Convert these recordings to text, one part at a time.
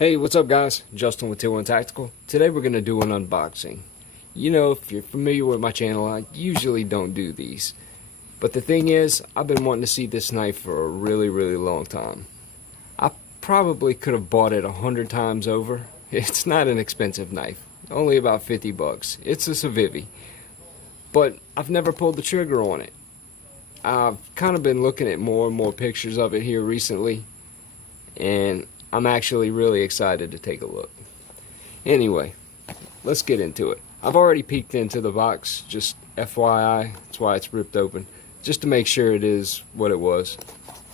Hey, what's up guys? Justin with Tier 1 Tactical. Today we're going to do an unboxing. You know, if you're familiar with my channel, I usually don't do these. But the thing is, I've been wanting to see this knife for a really long time. I probably could have bought it 100 times over. It's not an expensive knife, only about 50 bucks. It's a Civivi. But I've never pulled the trigger on it. I've kind of been looking at more and more pictures of it here recently, and I'm actually really excited to take a look. Anyway, let's get into it. I've already peeked into the box, just FYI, that's why it's ripped open, just to make sure it is what it was.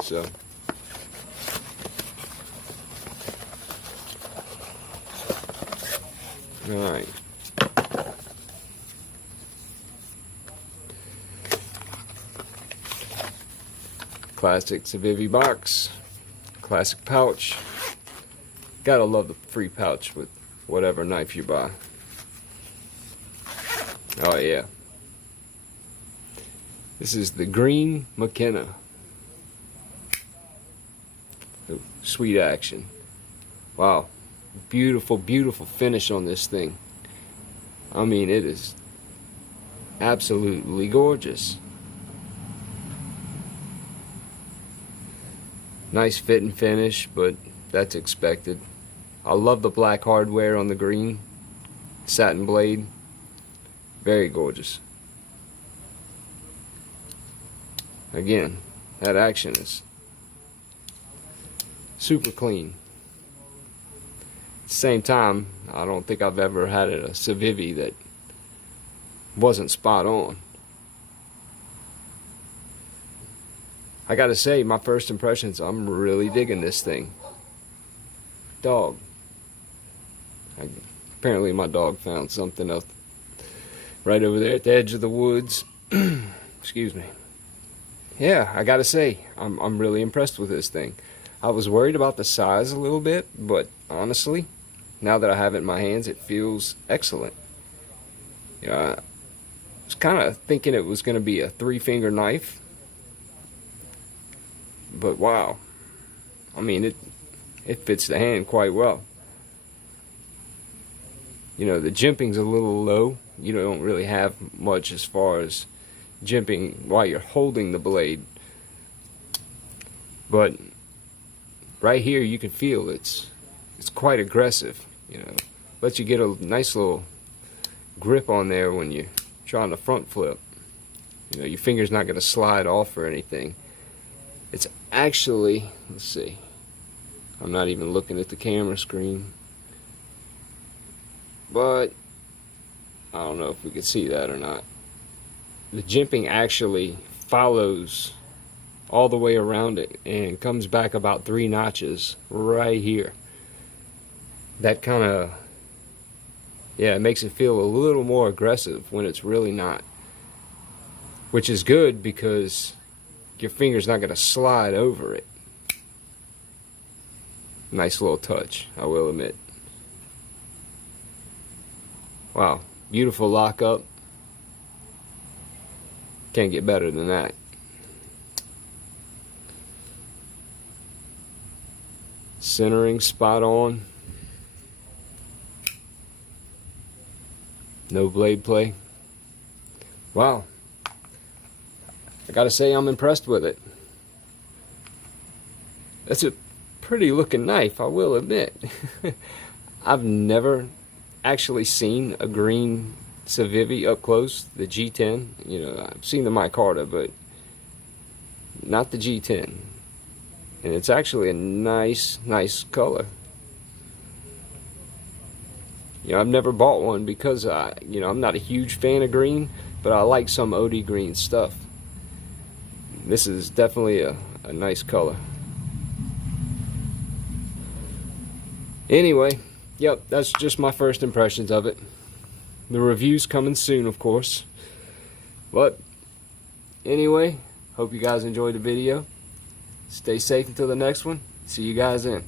So, alright. Classic Civivi box, classic pouch. Gotta love the free pouch with whatever knife you buy. Oh yeah. This is the green McKenna. Ooh, sweet action. Wow. Beautiful finish on this thing. I mean, it is absolutely gorgeous. Nice fit and finish, but that's expected. I love the black hardware on the green satin blade. Very gorgeous. Again, that action is super clean. At the same time, I don't think I've ever had a Civivi that wasn't spot on. I gotta say, my first impressions, I'm really digging this thing. Dog. Apparently my dog found something up right over there at the edge of the woods. Excuse me. Yeah, I gotta say, I'm really impressed with this thing. I was worried about the size a little bit, but honestly, now that I have it in my hands, it feels excellent. You know, I was kind of thinking it was going to be a 3-finger knife, but wow. I mean, it fits the hand quite well. You know, the jimping's a little low. You don't really have much as far as jimping while you're holding the blade. But right here you can feel it's quite aggressive. You know, lets you get a nice little grip on there when you're trying to front flip. You know, your finger's not going to slide off or anything. It's actually, let's see, I'm not even looking at the camera screen, but I don't know if we can see that or not. The jimping actually follows all the way around it and comes back about 3 notches right here. That kind of, yeah, it makes it feel a little more aggressive when it's really not, which is good because your finger's not going to slide over it. Nice little touch, I will admit. Wow, beautiful lockup. Can't get better than that. Centering spot on. No blade play. Wow. I gotta say, I'm impressed with it. That's a pretty looking knife, I will admit. I've never actually seen a green Civivi up close, the G-10. You know, I've seen the micarta, but not the G-10. And it's actually a nice color. You know, I've never bought one because I'm not a huge fan of green, but I like some OD green stuff. This is definitely a nice color. Anyway, yep, that's just my first impressions of it. The review's coming soon, of course. But anyway, hope you guys enjoyed the video. Stay safe until the next one. See you guys then.